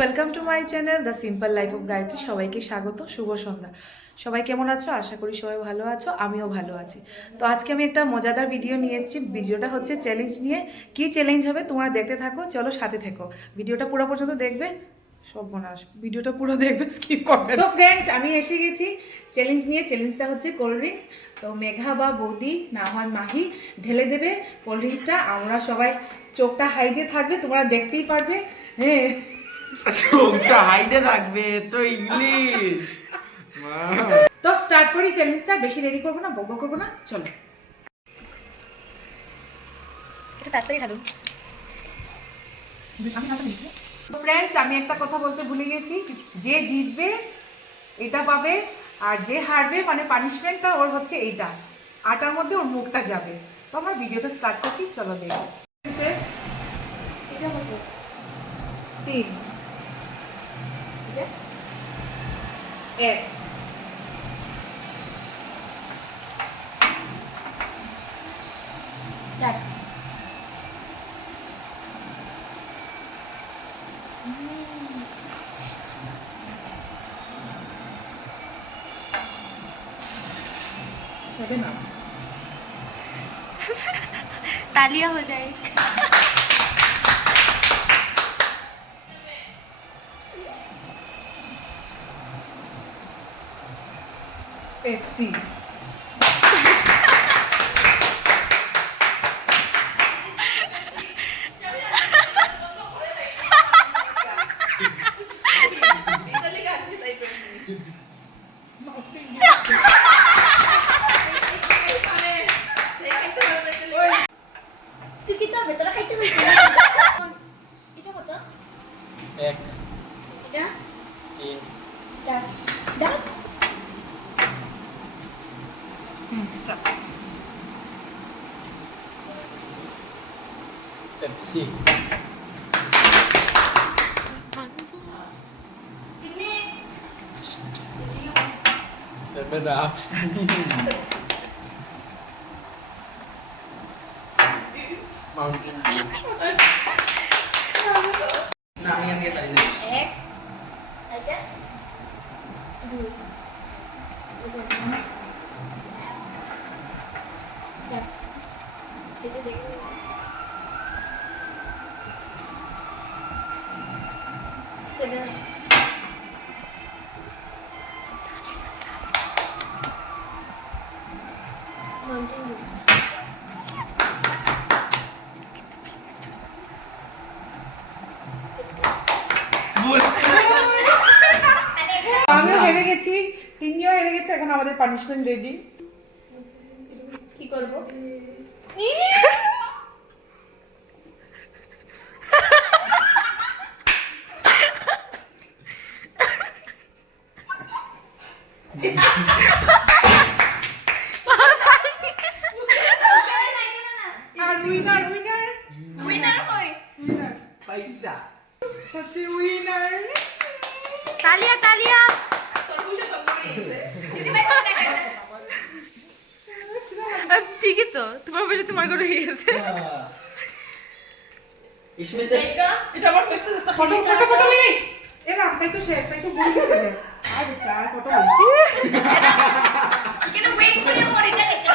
Welcome to my channel the simple life of Gayatri. সবাইকে স্বাগত, শুভ সন্ধ্যা। সবাই কেমন আছো? আশা করি সবাই ভালো আছো, আমিও ভালো আছি। তো আজকে আমি একটা মজাদার ভিডিও নিয়ে এসেছি। ভিডিওটা হচ্ছে চ্যালেঞ্জ নিয়ে। কি চ্যালেঞ্জ হবে তোমরা দেখতে থাকো, চলো সাথে থেকো, ভিডিওটা পুরো পর্যন্ত দেখবে। সব বোনাস ভিডিওটা পুরো দেখবে, স্কিপ করবে। তো ফ্রেন্ডস, আমি এসে গেছি চ্যালেঞ্জ নিয়ে। চ্যালেঞ্জটা হচ্ছে কোল্ড ড্রিঙ্কস। তো মেঘা বা বৌদি, না হয় মাহি, ঢেলে দেবে কোল্ড ড্রিঙ্কসটা। আমরা সবাই চোখটা হাইটে থাকবে, তোমরা দেখতেই পারবে। হ্যাঁ, চোখটা হাইটে থাকবে তো ইংলিশ। তো স্টার্ট করি চ্যালেঞ্জটা। বেশি দেরি করবো না, বকবক করবো না, চলো। এটা তাড়াতাড়ি ঢালুন। তো ফ্রেন্ডস, আমি একটা কথা বলতে ভুলে গেছি। যে জিতবে এটা পাবে, আর যে হারবে মানে পানিশমেন্টটা ওর হচ্ছে এইটা, আটার মধ্যে ওর মুখটা যাবে। তো আমরা ভিডিওটা স্টার্ট করছি, চলো দেখি। এটা কত? 3, এটা 1। স্টার্ট। तालियां हो जाए। पेप्सी। তুই কি তবে তোরা খাইতে বলছিস? এটা কত? 1 এটা 3 স্টার্ট দাও। পেপসি তিনে 7 আপ মাউন্টেন না আমি আগে তাই না এক আচ্ছা দুই স্টার্ট এটা দেখো সেভেন মাউন্টেন আমিও হেরে গেছি, তিনিও হেরে গেছে। এখন আমাদের পানিশমেন্ট রেডি। কি করব? আর উইনার উইনার কই? পয়সা হচ্ছে উইনার। তালিয়া তালিয়া। ঠিকই তো, তোমার বসে তোমার করে হয়ে গেছে। इसमें से এটা আমার পেছনে আছে। ফটো ফটো ফটো নেই। এরা তাই তো শেষ, তাই তো বলে দিছে। আরে চার ফটো নেই। এখানে ওয়েট করে পড়ে যা দেখতে।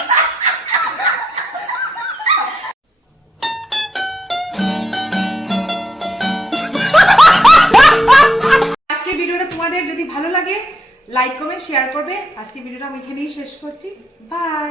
আজকে ভিডিওটা তোমাদের যদি ভালো লাগে, লাইক কমেন্ট শেয়ার করবে। আজকে ভিডিওটা আমি এখানেই শেষ করছি। বাই।